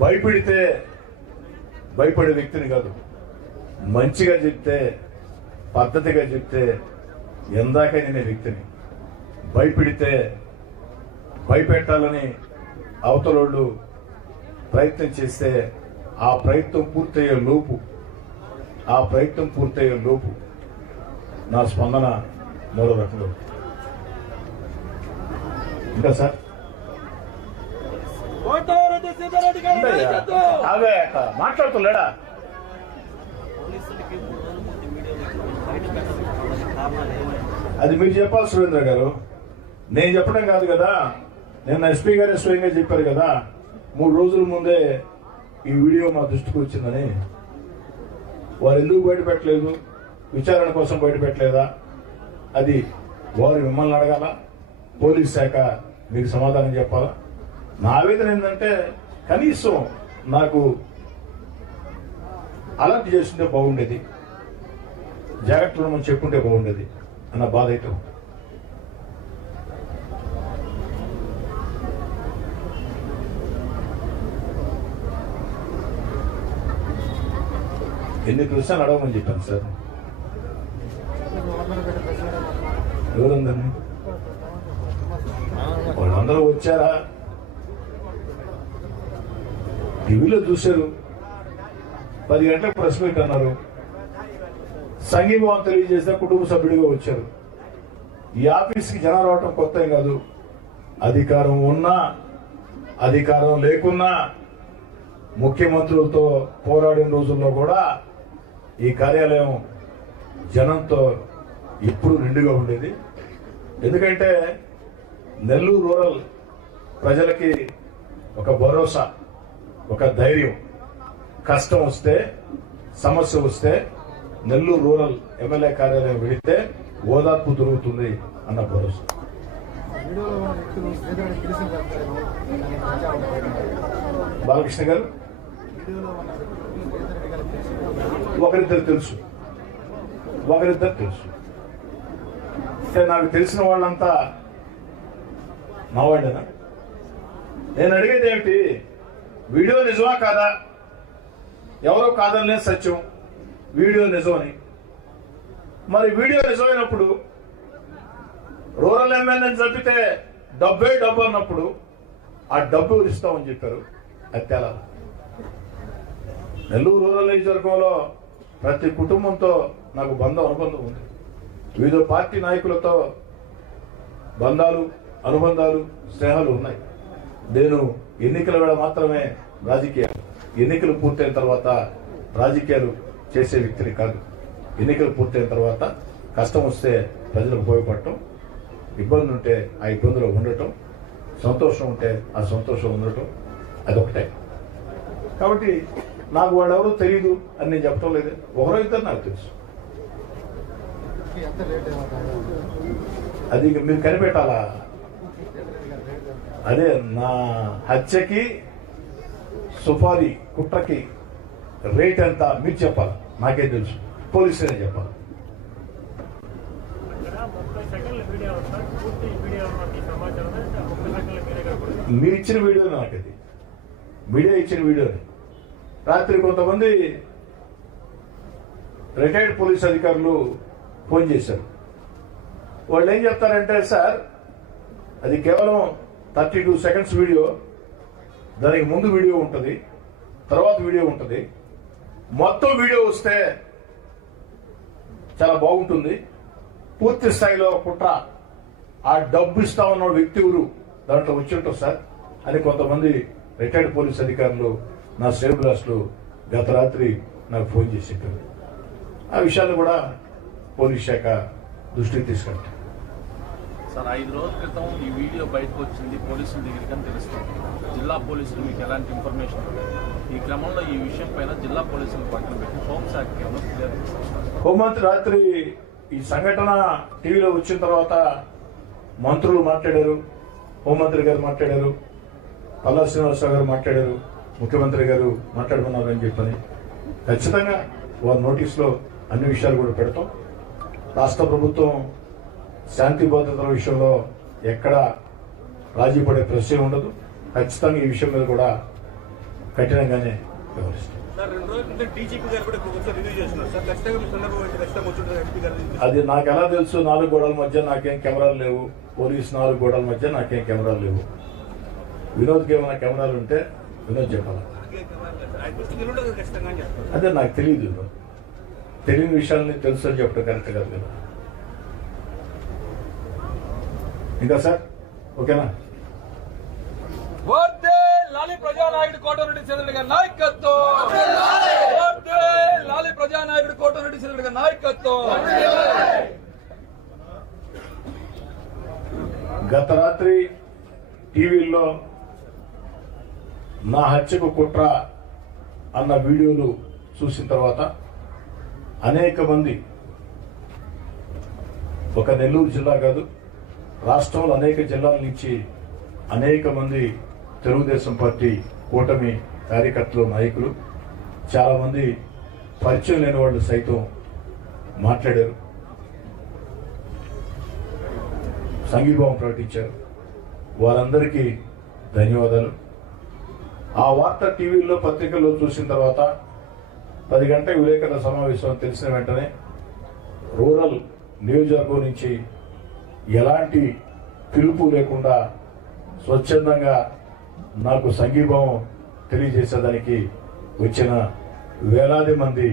భయపెడితే భయపడే వ్యక్తిని కాదు, మంచిగా చెప్తే పద్ధతిగా చెప్తే ఎందాక నేను వ్యక్తిని. భయపెడితే భయపెట్టాలని అవతలోళ్ళు ప్రయత్నం చేస్తే ఆ ప్రయత్నం పూర్తయ్యే లోపు నా స్పందన మరో రకంలో. ఇంకా సార్ అదే మాట్లాడుతున్నాడా? అది మీరు చెప్పాలి సురేంద్ర గారు, నేను చెప్పడం కాదు కదా. నిన్న ఎస్పీ గారు స్వయంగా చెప్పారు కదా, 3 రోజుల ముందే ఈ వీడియో మా దృష్టికి వచ్చిందని. వారు ఎందుకు బయటపెట్టలేదు, విచారణ కోసం బయటపెట్టలేదా, అది వారు మిమ్మల్ని అడగాల, పోలీస్ శాఖ మీకు సమాధానం చెప్పాలా. నా ఆవేదన ఏంటంటే కనీసం నాకు అలర్ట్ చేస్తుంటే బాగుండేది, జాగ్రత్తలు మనం చెప్పుంటే బాగుండేది అన్న బాధ అయితే. ఎన్ని ప్రశ్నలు అడగమని చెప్పాను సార్. ఎవరందరినీ? వాళ్ళందరూ వచ్చారా? టీవీలో చూశారు, 10 గంటలకు ప్రెస్ మీట్ అన్నారు, సంఘీభావం తెలియజేస్తే కుటుంబ సభ్యుడిగా వచ్చారు. ఈ ఆఫీస్కి జనాలు రావటం కొత్త ఏం కాదు. అధికారం ఉన్నా అధికారం లేకున్నా ముఖ్యమంత్రులతో పోరాడిన రోజుల్లో కూడా ఈ కార్యాలయం జనంతో ఎప్పుడు నిండుగా ఉండేది. ఎందుకంటే నెల్లూరు రూరల్ ప్రజలకి ఒక భరోసా, ఒక ధైర్యం. కష్టం వస్తే, సమస్య వస్తే నెల్లూరు రూరల్ ఎమ్మెల్యే కార్యాలయం వెళితే ఓదార్పు దొరుకుతుంది అన్న భరోసా. బాలకృష్ణ గారు ఒకరిద్దరు తెలుసు. అంటే నాకు తెలిసిన వాళ్ళంతా మా వాళ్ళేనా? నేను అడిగేది ఏమిటి, వీడియో నిజమా కాదా? ఎవరో కాదనే సత్యం, వీడియో నిజమని. మరి వీడియో నిజమైనప్పుడు రూరల్ ఎమ్మెల్యేని చంపితే డబ్బు అన్నప్పుడు ఆ డబ్బు ఇస్తామని చెప్పారు. అది తేలా. నెల్లూరు రూరల్ నియోజకవర్గంలో ప్రతి కుటుంబంతో నాకు అనుబంధం ఉంది. వివిధ పార్టీ నాయకులతో బంధాలు, అనుబంధాలు, స్నేహాలు ఉన్నాయి. నేను ఎన్నికల వేళ మాత్రమే రాజకీయాలు, ఎన్నికలు పూర్తయిన తర్వాత రాజకీయాలు చేసే వ్యక్తిని కాదు. ఎన్నికలు పూర్తయిన తర్వాత కష్టం వస్తే ప్రజలకు ఉపయోగపడటం, ఇబ్బంది ఉంటే ఆ ఇబ్బందులు ఉండటం, సంతోషం ఉంటే ఆ సంతోషం ఉండటం, అదొకటే. కాబట్టి నాకు వాళ్ళెవరూ తెలియదు అని నేను చెప్పడం లేదు. ఒకరో ఇద్దరు నాకు తెలుసు. అది మీరు కనిపెట్టాలా? అదే నా హత్యకి, సుపారీ కుట్రకి రేట్ ఎంత మీరు చెప్పాలి, నాకేం తెలుసు. పోలీసులే చెప్పాలి. మీరు ఇచ్చిన వీడియో నాకు, అది మీడియా ఇచ్చిన వీడియోని. రాత్రి కొంతమంది రిటైర్డ్ పోలీస్ అధికారులు ఫోన్ చేశారు. వాళ్ళు ఏం చెప్తారంటే, సార్ అది కేవలం 32 సెకండ్స్ వీడియో, దానికి ముందు వీడియో ఉంటుంది, తర్వాత వీడియో ఉంటుంది, మొత్తం వీడియో వస్తే చాలా బాగుంటుంది, పూర్తి స్థాయిలో కుట్ర, ఆ డబ్బు ఇస్తా ఉన్న వ్యక్తి ఎవరు దాంట్లో వచ్చి ఉంటారు సార్ అని కొంతమంది రిటైర్డ్ పోలీస్ అధికారులు, నా శ్రేయోభిలాషులు గత రాత్రి నాకు ఫోన్ చేసి చెప్పారు. ఆ విషయాన్ని కూడా పోలీస్ శాఖ దృష్టికి తీసుకెళ్తారు. సార్ 5 రోజుల క్రితం ఈ వీడియో బయటకు వచ్చింది, పోలీసుల దగ్గరికి అని తెలుస్తుంది. జిల్లా పోలీసులు మీకు ఎలాంటి ఇన్ఫర్మేషన్? ఈ క్రమంలో ఈ విషయం పైన జిల్లా పోలీసులు పక్కన పెట్టి హోంశాఖకి ఏమో క్లియర్ చేస్తారు. హోంమంత్రి రాత్రి ఈ సంఘటన టీవీలో వచ్చిన తర్వాత మంత్రులు మాట్లాడారు, హోంమంత్రి గారు మాట్లాడారు, పల్లా శ్రీనివాసరావు గారు మాట్లాడారు, ముఖ్యమంత్రి గారు మాట్లాడమన్నారని చెప్పని ఖచ్చితంగా వారి నోటీసులో అన్ని విషయాలు కూడా పెడతాం. రాష్ట్ర ప్రభుత్వం శాంతి భద్రతల విషయంలో ఎక్కడ రాజీ పడే ప్రశ్న ఉండదు. ఖచ్చితంగా ఈ విషయం మీద కూడా కఠినంగానే వ్యవహరిస్తాం. సార్ 2 రోజుల క్రితం డీజీపీ గారు కూడా ఒకసారి రివ్యూ చేస్తున్నారు సార్. ఖచ్చితంగా మీ సందర్భం అయితే ఖచ్చితంగా వచ్చుంటారు ఎంపీ గారు. అది నాకు ఎలా తెలుసు? 4 గోడల మధ్య నాకేం కెమెరాలు లేవు. పోలీసు 4 గోడల మధ్య నాకేం కెమెరాలు లేవు. వినోద్కి ఏమైనా కెమెరాలు ఉంటే వినోద్ చెప్పాలి. ఆయన దృష్టికి వెళ్ళుంటారు ఖచ్చితంగా అని చెప్తారు. అదే నాకు తెలియదు. తెలియని విషయాలని తెలుసు అని చెప్పడం కరెక్ట్ కాదు కదా. ఇంకా సార్ ఓకేనా? వర్దే లాలి ప్రజానాయకుడు కోటరెడ్డి చంద్రుడి గారి నాయకత్వం. వర్దే లాలి ప్రజానాయకుడు కోటరెడ్డి చంద్రుడి గారి నాయకత్వం. గత రాత్రి టీవీల్లో నా హత్యకు కుట్ర అన్న వీడియోలు చూసిన తర్వాత అనేక మంది, ఒక నెల్లూరు జిల్లా కాదు రాష్ట్రంలో అనేక జిల్లాల నుంచి అనేక మంది తెలుగుదేశం పార్టీ కూటమి కార్యకర్తలు, నాయకులు, చాలామంది పరిచయం లేని వాళ్ళు సైతం మాట్లాడారు, సంఘీభావం ప్రకటించారు. వారందరికీ ధన్యవాదాలు. ఆ వార్త టీవీల్లో పత్రికల్లో చూసిన తర్వాత 10 గంటల విలేకరుల సమావేశం తెలిసిన వెంటనే రూరల్ నియోజకవర్గం నుంచి ఎలాంటి పిలుపు లేకుండా స్వచ్ఛందంగా నాకు సంఘీభావం తెలియజేసేదానికి వచ్చిన వేలాది మంది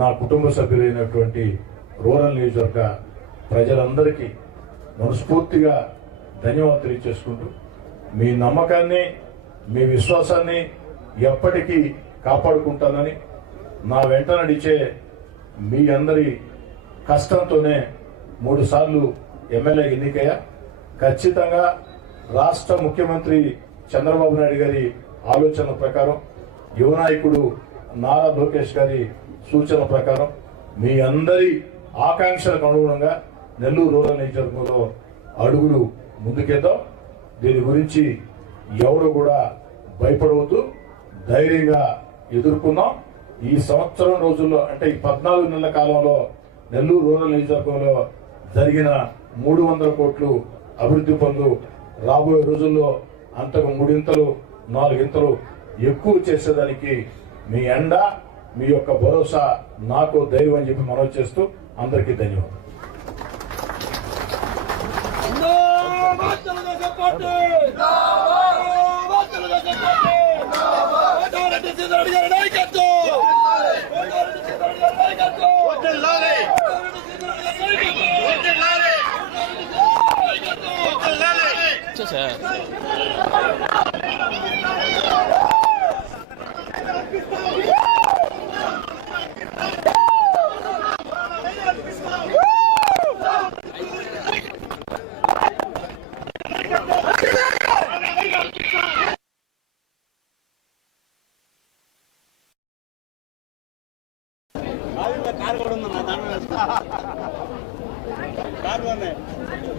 నా కుటుంబ సభ్యులైనటువంటి రూరల్ నియోజకవర్గ ప్రజలందరికీ మనస్ఫూర్తిగా ధన్యవాదాలు తెలియజేసుకుంటూ, మీ నమ్మకాన్ని, మీ విశ్వాసాన్ని ఎప్పటికీ కాపాడుకుంటానని, నా వెంట నడిచే మీ అందరి కష్టంతోనే 3 సార్లు ఎమ్మెల్యే ఎన్నికయ్యా. ఖచ్చితంగా రాష్ట్ర ముఖ్యమంత్రి చంద్రబాబు నాయుడు గారి ఆలోచన ప్రకారం, యువ నాయకుడు నారా లోకేష్ గారి సూచన ప్రకారం, మీ అందరి ఆకాంక్షలకు అనుగుణంగా నెల్లూరు రూరల్ నియోజకవర్గంలో అడుగులు ముందుకేద్దాం. దీని గురించి ఎవరు కూడా భయపడవద్దు, ధైర్యంగా ఎదుర్కొన్నాం. ఈ సంవత్సరం రోజుల్లో, అంటే ఈ 14 నెలల కాలంలో నెల్లూరు రూరల్ నియోజకవర్గంలో జరిగిన 300 కోట్లు అభివృద్ధి పనులు రాబోయే రోజుల్లో అంతకు 3 ఇంతలు 4 ఇంతలు ఎక్కువ చేసేదానికి మీ అండ, మీ యొక్క భరోసా నాకు ధైర్యం అని చెప్పి మనవి చేస్తూ అందరికీ ధన్యవాదాలు.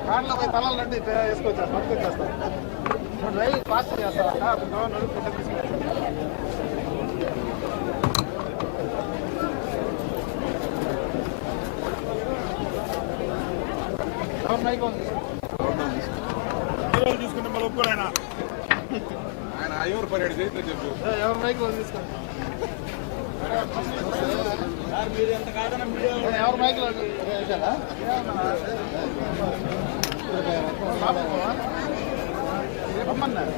కార్లో పోయి తలాలు అంటే వేసుకొచ్చారు, పట్టుకొచ్చేస్తాం. డ్రైవ్ పాస్ చేస్తాం. చూసుకుంటే మళ్ళీ ఒప్పుకోరు ఆయన ఎవరు పర్యటన చేస్తే చెప్పు. ఎవరు మైక్ తీసుకోండి. ఎవరు మైక్ రమ్మన్నారు.